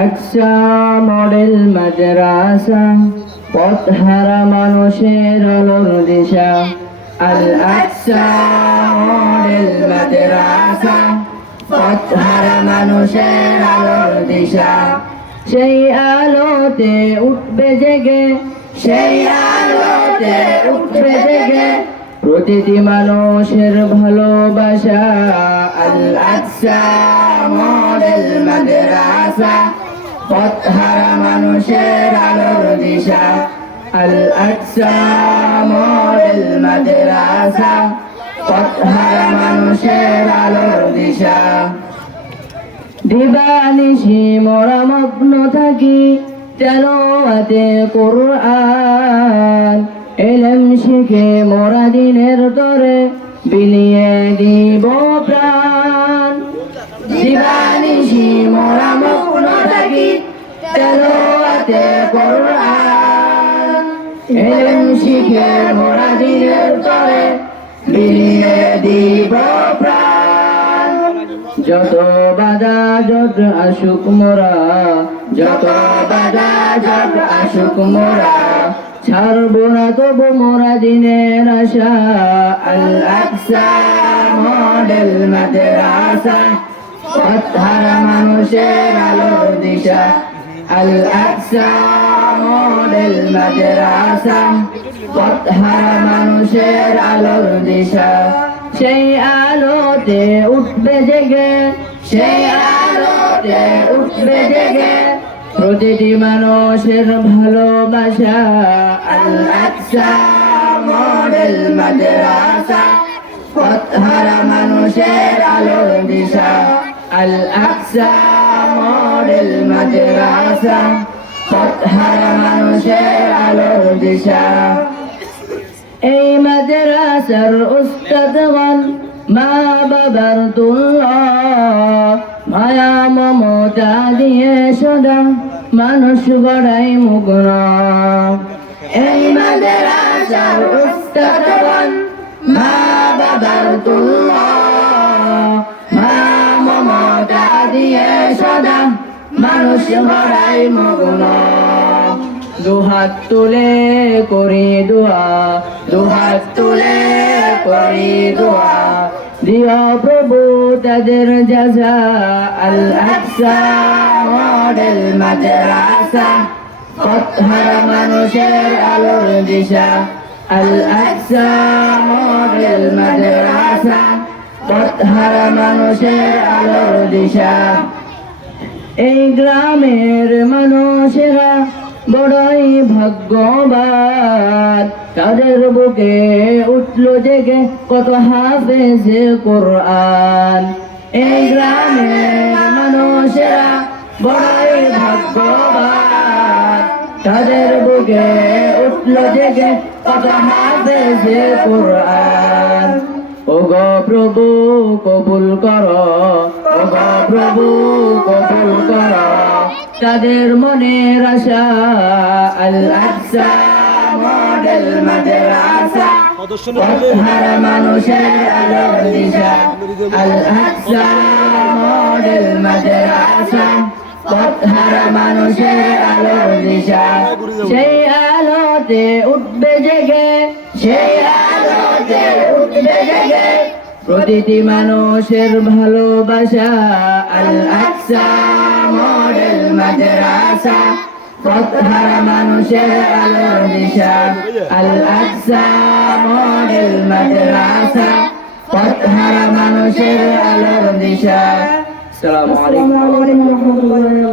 আকসা model মাদ্রাসা, পথহারা মানুষের আলোর দিশা। আল আকসা model মাদ্রাসা, পথহারা মানুষের আলোর দিশা। সেই আলোতে উঠবে জেগে, সেই আলোতে উঠবে জেগে প্রতিটি মানুষের ভালোবাসা। আল আকসা মডেল মাদ্রাসা পথহারা মানুষের আলোর দিশা। আল আকসা মডেল মাদ্রাসা। পথহারা মানুষের আলোর দিশা। দিবানিশি মোরা মগ্ন থাকি তেলোয়াতে কোরআন। এলেম শিখে মোরা দিনের তরে বিলিয়ে দিব প্রাণ। থাকি তেলোয়াতে কোরআন এলেম শিখে বিলিয়ে দিব যত বাধা যত আসুক মোরা, যত বাধা যত আসুক মোরা, ছাড়বো না তবু মোরা দিনের আশা। আল আকসা মডেল মাদ্রাসা পথহারা মানুষের আলোর দিশা। আকসা মডেল মাদ্রাসা পথহারা মানুষের আলোর দিশা। সেই আলোতে উঠবে জেগে, সেই আলোতে উঠবে জেগে প্রতিটি মানুষের ভালোবাসা। আল আকসা মডেল মাদ্রাসা পথহারা মানুষের আলোর দিশা। আল আকসা মডেল মাদ্রাসা পথহারা মানুষের আলোর দিশা। এই মাদ্রাসার উস্তাদগণ মা বাবার মায়া মমতা দিয়ে সদা মানুষ গড়াই মুগ্ন এই মাদ্রাসার উস্তাদগণ মা বাবার তুল্লাহ মানুষ গড়াই মুগ্ন। দুহাত তুলে করি দোয়া, দুহাত তুলে করি দোয়া। দিও প্রভু তাদের যাজা, আল আকসা মডেল মাদ্রাসা। পথহারা মানুষের আলোর দিশা, আল আকসা মডেল মাদ্রাসা। পথহারা মানুষের আলোর দিশা। এই গ্রামের মানুষেরা বড়ই ভাগ্যবান। তাদের বুকে উঠল জেগে কত হাফেজে কোরআন। এই গ্রামের মানুষেরা বড়ই ভাগ্যবান। তাদের বুকে উঠল জেগে কত হাফেজে কোরআন। ও প্রভু, কবুল কর। ও প্রভু, কবুল কর। তাদের মনের আশা আল আকসা মডেল মাদ্রাসা। মানুষের দিশা। আল মডেল মানুষের দিশা। সেই আলোতে উঠবে জেগে, সেই প্রতিটি মানুষের ভালোবাসা আল আকসা মডেল মাদ্রাসা। পথহারা মানুষের আলোর দিশা। আল আকসা মডেল মাদ্রাসা। পথহারা মানুষের আলোর দিশা। আসসালামু আলাইকুম।